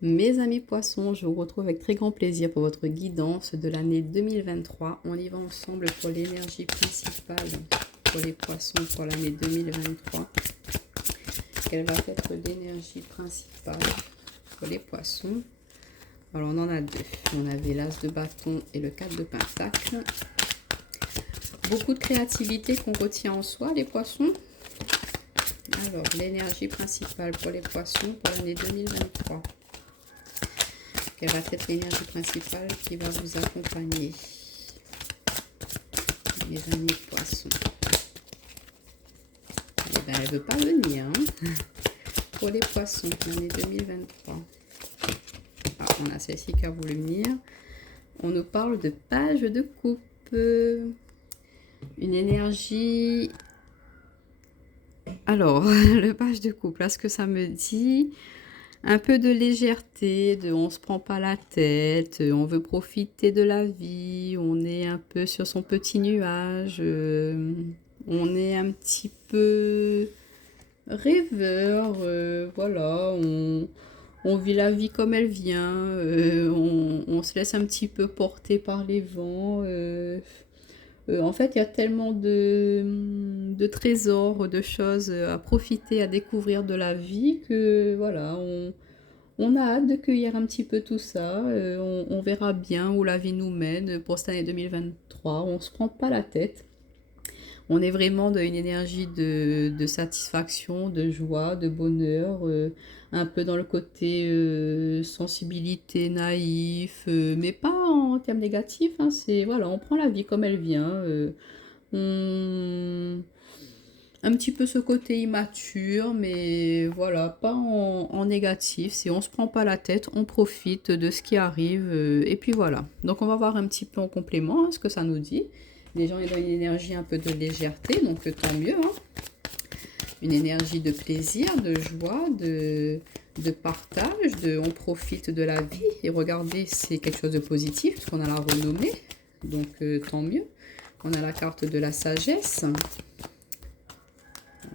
Mes amis poissons, je vous retrouve avec très grand plaisir pour votre guidance de l'année 2023. On y va ensemble pour l'énergie principale pour les poissons pour l'année 2023. Quelle va être l'énergie principale pour les poissons? Alors on en a deux. On avait l'as de bâton et le 4 de pentacle. Beaucoup de créativité qu'on retient en soi, les poissons. Alors, l'énergie principale pour les poissons pour l'année 2023. Quelle va être l'énergie principale qui va vous accompagner, mes amis poissons? Eh bien, elle ne veut pas venir, hein, pour les poissons, l'année 2023. Ah, on a celle-ci qui a voulu venir. On nous parle de page de coupe. Une énergie... Alors, le page de coupe, là, ce que ça me dit... Un peu de légèreté, on se prend pas la tête, on veut profiter de la vie, on est un peu sur son petit nuage, on est un petit peu rêveur, voilà, on vit la vie comme elle vient, on se laisse un petit peu porter par les vents. En fait, il y a tellement de trésors, de choses à profiter, à découvrir de la vie que voilà, on a hâte de cueillir un petit peu tout ça. On verra bien où la vie nous mène pour cette année 2023. On ne se prend pas la tête. On est vraiment dans une énergie de satisfaction, de joie, de bonheur, un peu dans le côté sensibilité, naïf, mais pas en termes négatifs. Hein, c'est voilà, on prend la vie comme elle vient. On... Un petit peu ce côté immature, mais voilà, pas en négatif. C'est on se prend pas la tête, on profite de ce qui arrive, et puis voilà. Donc on va voir un petit peu en complément hein, ce que ça nous dit. Les gens ils ont une énergie un peu de légèreté, donc tant mieux. Hein. Une énergie de plaisir, de joie, de partage, on profite de la vie. Et regardez, c'est quelque chose de positif, puisqu'on a la renommée, donc tant mieux. On a la carte de la sagesse.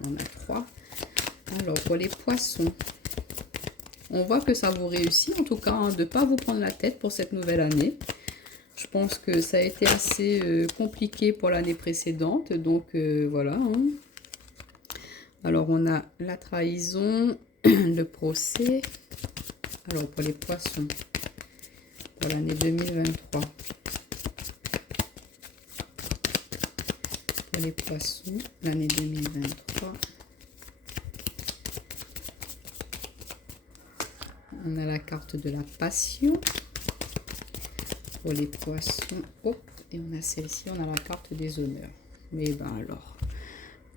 On a 3. Alors, pour les poissons, on voit que ça vous réussit, en tout cas, hein, de ne pas vous prendre la tête pour cette nouvelle année. Je pense que ça a été assez compliqué pour l'année précédente, donc voilà. Hein. Alors, on a la trahison, le procès. Alors, pour les poissons, pour l'année 2023. Pour les poissons, l'année 2023. On a la carte de la passion pour les poissons. Hop, et on a celle-ci, on a la carte des honneurs. Mais ben alors,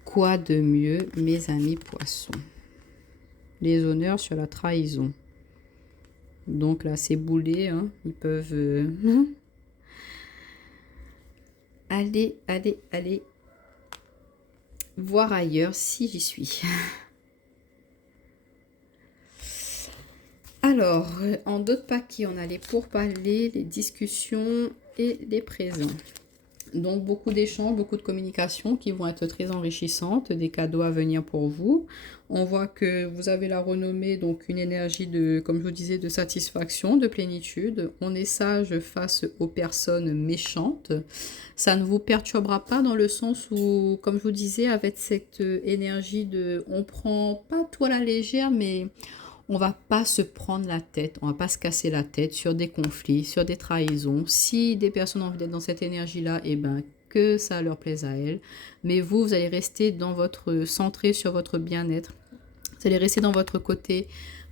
quoi de mieux, mes amis poissons? Les honneurs sur la trahison. Donc là, c'est boulé, hein, ils peuvent... Allez, voir ailleurs si j'y suis. Alors, en d'autres paquets, on a les pourparlers, les discussions et les présents. Donc, beaucoup d'échanges, beaucoup de communications qui vont être très enrichissantes, des cadeaux à venir pour vous. On voit que vous avez la renommée, donc une énergie de, comme je vous disais, de satisfaction, de plénitude. On est sage face aux personnes méchantes. Ça ne vous perturbera pas dans le sens où, comme je vous disais, avec cette énergie de, on prend pas tout à la légère, mais on va pas se prendre la tête, on va pas se casser la tête sur des conflits, sur des trahisons. Si des personnes ont envie d'être dans cette énergie-là, eh ben que ça leur plaise à elles. Mais vous, vous allez rester dans votre centré sur votre bien-être. Vous allez rester dans votre côté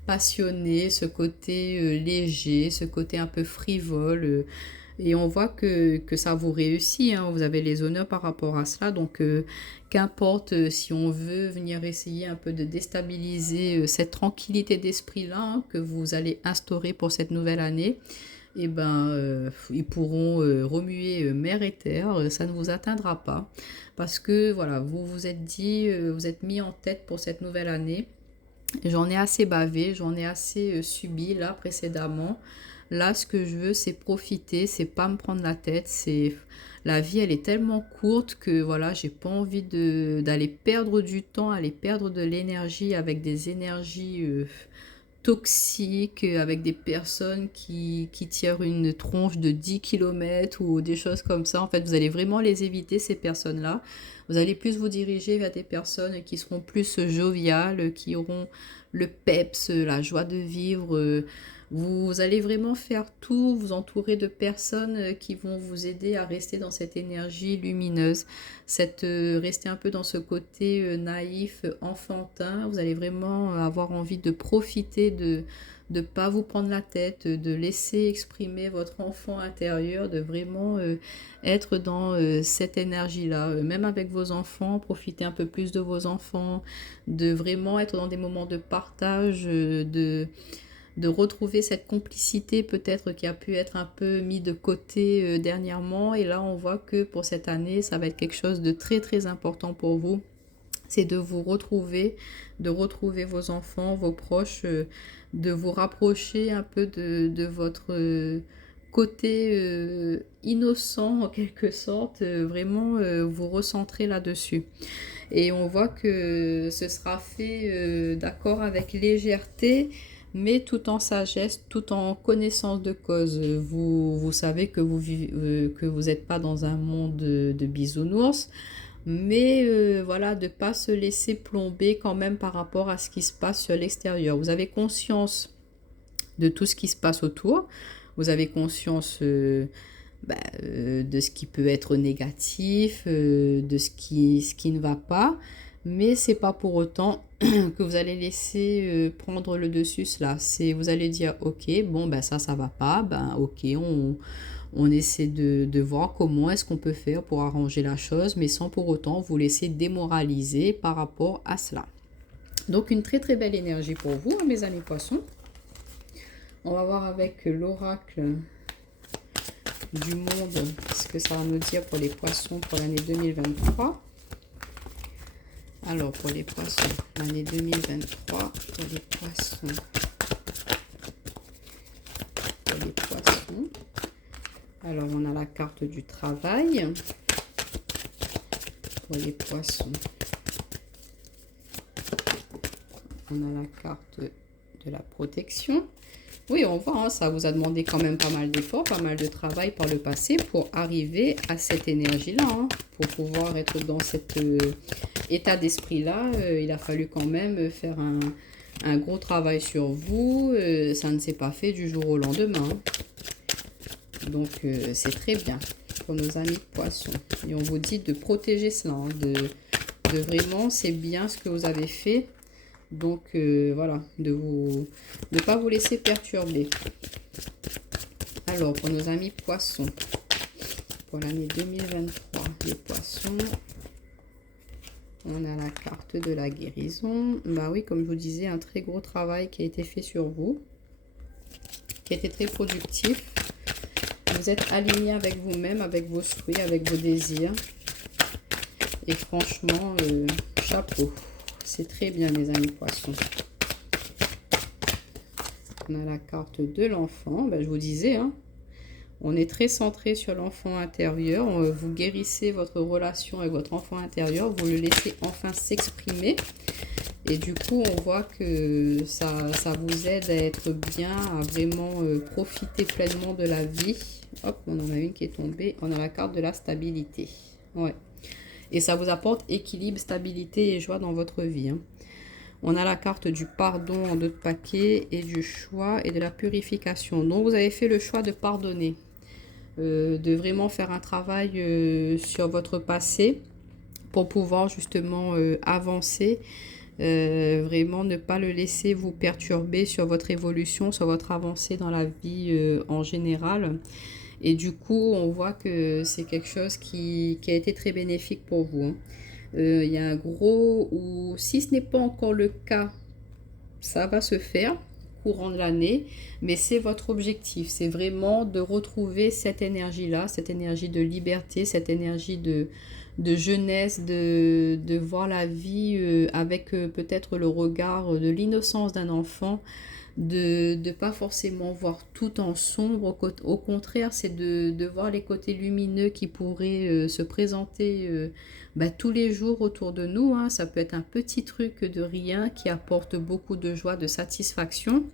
passionné, ce côté léger, ce côté un peu frivole. Et on voit que ça vous réussit, hein. Vous avez les honneurs par rapport à cela. Donc, qu'importe si on veut venir essayer un peu de déstabiliser cette tranquillité d'esprit-là hein, que vous allez instaurer pour cette nouvelle année, eh ben, ils pourront remuer mer et terre, ça ne vous atteindra pas. Parce que, voilà, vous vous êtes dit, vous êtes mis en tête pour cette nouvelle année. J'en ai assez bavé, j'en ai assez subi là précédemment. Là, ce que je veux, c'est profiter, c'est pas me prendre la tête. C'est la vie, elle est tellement courte que voilà, j'ai pas envie d'aller perdre du temps, aller perdre de l'énergie avec des énergies toxiques, avec des personnes qui tirent une tronche de 10 km ou des choses comme ça. En fait, vous allez vraiment les éviter, ces personnes-là. Vous allez plus vous diriger vers des personnes qui seront plus joviales, qui auront le peps, la joie de vivre. Vous allez vraiment faire tout, vous entourer de personnes qui vont vous aider à rester dans cette énergie lumineuse, rester un peu dans ce côté naïf, enfantin. Vous allez vraiment avoir envie de profiter, de ne pas vous prendre la tête, de laisser exprimer votre enfant intérieur, de vraiment être dans cette énergie-là. Même avec vos enfants, profitez un peu plus de vos enfants, de vraiment être dans des moments de partage, de retrouver cette complicité peut-être qui a pu être un peu mis de côté dernièrement. Et là, on voit que pour cette année, ça va être quelque chose de très très important pour vous. C'est de vous retrouver, de retrouver vos enfants, vos proches, de vous rapprocher un peu de votre côté innocent en quelque sorte, vraiment vous recentrer là-dessus. Et on voit que ce sera fait d'accord avec légèreté, mais tout en sagesse, tout en connaissance de cause. Vous savez que vous n'êtes pas dans un monde de bisounours, mais voilà, de ne pas se laisser plomber quand même par rapport à ce qui se passe sur l'extérieur. Vous avez conscience de tout ce qui se passe autour, vous avez conscience de ce qui peut être négatif, de ce qui ne va pas, mais c'est pas pour autant que vous allez laisser prendre le dessus cela. Vous allez dire ok, bon ben ça va pas, ben ok, on essaie de voir comment est-ce qu'on peut faire pour arranger la chose, mais sans pour autant vous laisser démoraliser par rapport à cela. Donc une très très belle énergie pour vous, hein, mes amis poissons. On va voir avec l'oracle du monde ce que ça va nous dire pour les poissons pour l'année 2023. Alors pour les poissons, l'année 2023, pour les poissons. Pour les poissons. Alors on a la carte du travail. Pour les poissons. On a la carte de la protection. Oui, on voit, hein, ça vous a demandé quand même pas mal d'efforts, pas mal de travail par le passé pour arriver à cette énergie-là. Hein, pour pouvoir être dans cet état d'esprit-là, il a fallu quand même faire un gros travail sur vous. Ça ne s'est pas fait du jour au lendemain. Donc, c'est très bien pour nos amis poissons. Et on vous dit de protéger cela, hein, de vraiment, c'est bien ce que vous avez fait. Donc voilà, de ne pas vous laisser perturber. Alors pour nos amis poissons, pour l'année 2023, les poissons, on a la carte de la guérison. Bah oui, comme je vous disais, un très gros travail qui a été fait sur vous, qui a été très productif. Vous êtes aligné avec vous-même, avec vos souhaits, avec vos désirs. Et franchement, chapeau. C'est très bien, mes amis poissons. On a la carte de l'enfant. Ben, je vous disais, hein, on est très centré sur l'enfant intérieur. Vous guérissez votre relation avec votre enfant intérieur. Vous le laissez enfin s'exprimer. Et du coup, on voit que ça vous aide à être bien, à vraiment profiter pleinement de la vie. Hop, on en a une qui est tombée. On a la carte de la stabilité. Ouais. Et ça vous apporte équilibre, stabilité et joie dans votre vie. Hein. On a la carte du pardon en 2 paquets et du choix et de la purification. Donc, vous avez fait le choix de pardonner. De vraiment faire un travail sur votre passé pour pouvoir justement avancer. Vraiment ne pas le laisser vous perturber sur votre évolution, sur votre avancée dans la vie en général. Et du coup, on voit que c'est quelque chose qui a été très bénéfique pour vous. Hein. Il y a un gros, ou si ce n'est pas encore le cas, ça va se faire courant de l'année. Mais c'est votre objectif. C'est vraiment de retrouver cette énergie-là, cette énergie de liberté, cette énergie de jeunesse, de voir la vie avec peut-être le regard de l'innocence d'un enfant. de pas forcément voir tout en sombre. Au contraire, c'est de voir les côtés lumineux qui pourraient se présenter tous les jours autour de nous, hein. Ça peut être un petit truc de rien qui apporte beaucoup de joie, de satisfaction.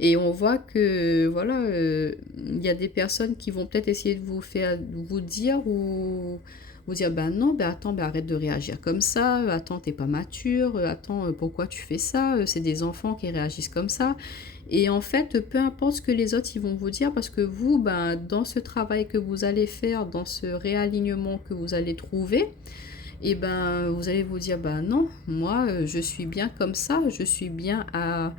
Et on voit que voilà, il y a des personnes qui vont peut-être essayer de vous faire vous dire ou vous dire ben non, ben attends, ben arrête de réagir comme ça, attends, t'es pas mature, attends, pourquoi tu fais ça, c'est des enfants qui réagissent comme ça. Et en fait, peu importe ce que les autres ils vont vous dire, parce que vous, ben, dans ce travail que vous allez faire, dans ce réalignement que vous allez trouver, et ben vous allez vous dire ben non, moi je suis bien comme ça, je suis bien à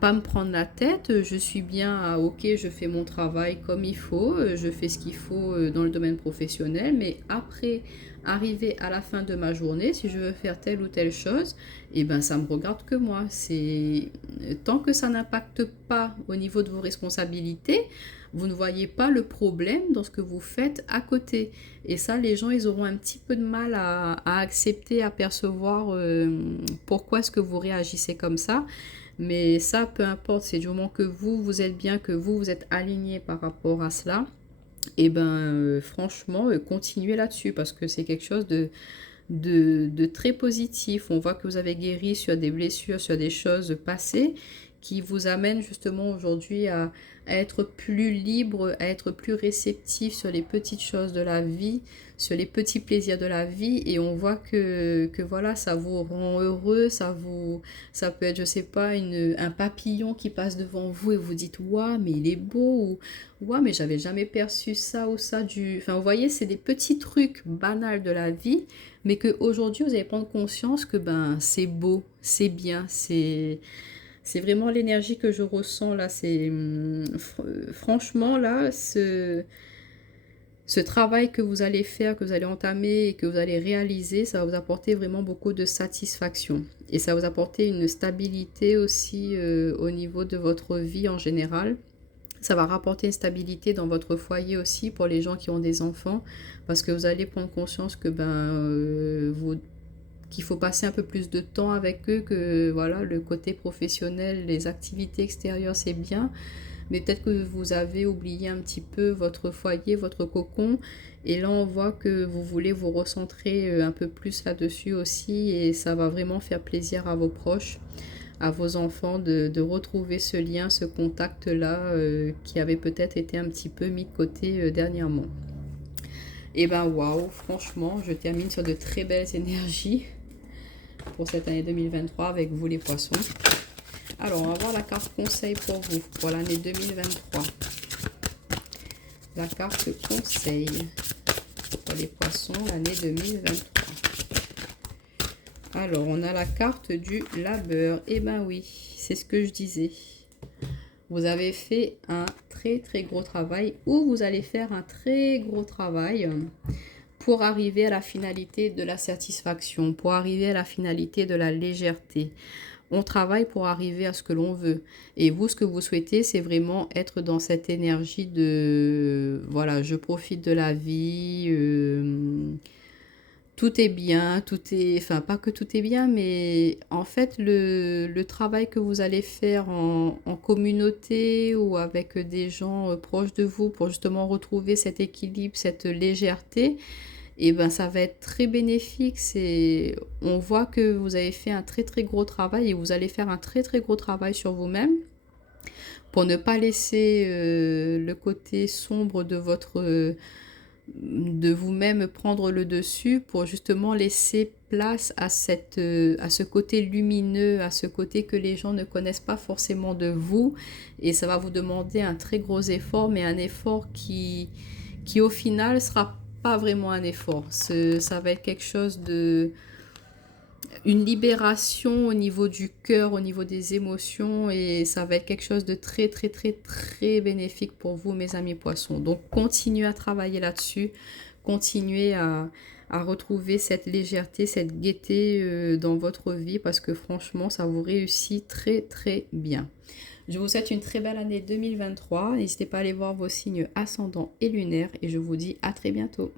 pas me prendre la tête, je suis bien à ok, je fais mon travail comme il faut, je fais ce qu'il faut dans le domaine professionnel, mais après arriver à la fin de ma journée, si je veux faire telle ou telle chose, et ben ça me regarde que moi. C'est tant que ça n'impacte pas au niveau de vos responsabilités, vous ne voyez pas le problème dans ce que vous faites à côté. Et ça, les gens, ils auront un petit peu de mal à accepter, à percevoir pourquoi est-ce que vous réagissez comme ça. Mais ça, peu importe, c'est du moment que vous êtes bien, que vous êtes aligné par rapport à cela, et ben franchement, continuez là-dessus parce que c'est quelque chose de très positif. On voit que vous avez guéri sur des blessures, sur des choses passées qui vous amènent justement aujourd'hui à être plus libre, à être plus réceptif sur les petites choses de la vie, sur les petits plaisirs de la vie. Et on voit que voilà, ça vous rend heureux, ça peut être, je sais pas, un papillon qui passe devant vous et vous dites waouh, mais il est beau, ou waouh, mais j'avais jamais perçu ça ou ça du. Enfin, vous voyez, c'est des petits trucs banals de la vie, mais qu'aujourd'hui vous allez prendre conscience que ben c'est beau, c'est bien, c'est vraiment l'énergie que je ressens là. C'est franchement là, ce travail que vous allez faire, que vous allez entamer et que vous allez réaliser, ça va vous apporter vraiment beaucoup de satisfaction. Et ça va vous apporter une stabilité aussi au niveau de votre vie en général. Ça va rapporter une stabilité dans votre foyer aussi pour les gens qui ont des enfants, parce que vous allez prendre conscience que qu'il faut passer un peu plus de temps avec eux, que voilà, le côté professionnel, les activités extérieures, c'est bien, mais peut-être que vous avez oublié un petit peu votre foyer, votre cocon, et là on voit que vous voulez vous recentrer un peu plus là-dessus aussi, et ça va vraiment faire plaisir à vos proches, à vos enfants de retrouver ce lien, ce contact-là qui avait peut-être été un petit peu mis de côté dernièrement. Et ben waouh, franchement, je termine sur de très belles énergies pour cette année 2023 avec vous les poissons. Alors, on va voir la carte conseil pour vous pour l'année 2023. La carte conseil pour les poissons l'année 2023. Alors, on a la carte du labeur. Eh ben oui, c'est ce que je disais. Vous avez fait un très très gros travail, ou vous allez faire un très gros travail pour arriver à la finalité de la satisfaction, pour arriver à la finalité de la légèreté. On travaille pour arriver à ce que l'on veut. Et vous, ce que vous souhaitez, c'est vraiment être dans cette énergie de, voilà, je profite de la vie, tout est bien, tout est, enfin pas que tout est bien, mais en fait le travail que vous allez faire en communauté ou avec des gens proches de vous pour justement retrouver cet équilibre, cette légèreté, et ben ça va être très bénéfique. On voit que vous avez fait un très très gros travail et vous allez faire un très très gros travail sur vous-même pour ne pas laisser le côté sombre de vous-même prendre le dessus, pour justement laisser place à ce côté lumineux, à ce côté que les gens ne connaissent pas forcément de vous. Et ça va vous demander un très gros effort, mais un effort qui au final sera pas vraiment un effort. Ça va être quelque chose une libération au niveau du cœur, au niveau des émotions, et ça va être quelque chose de très très très très bénéfique pour vous, mes amis poissons. Donc continuez à travailler là-dessus, continuez à retrouver cette légèreté, cette gaieté dans votre vie, parce que franchement ça vous réussit très très bien. Je vous souhaite une très belle année 2023. N'hésitez pas à aller voir vos signes ascendants et lunaires, et je vous dis à très bientôt.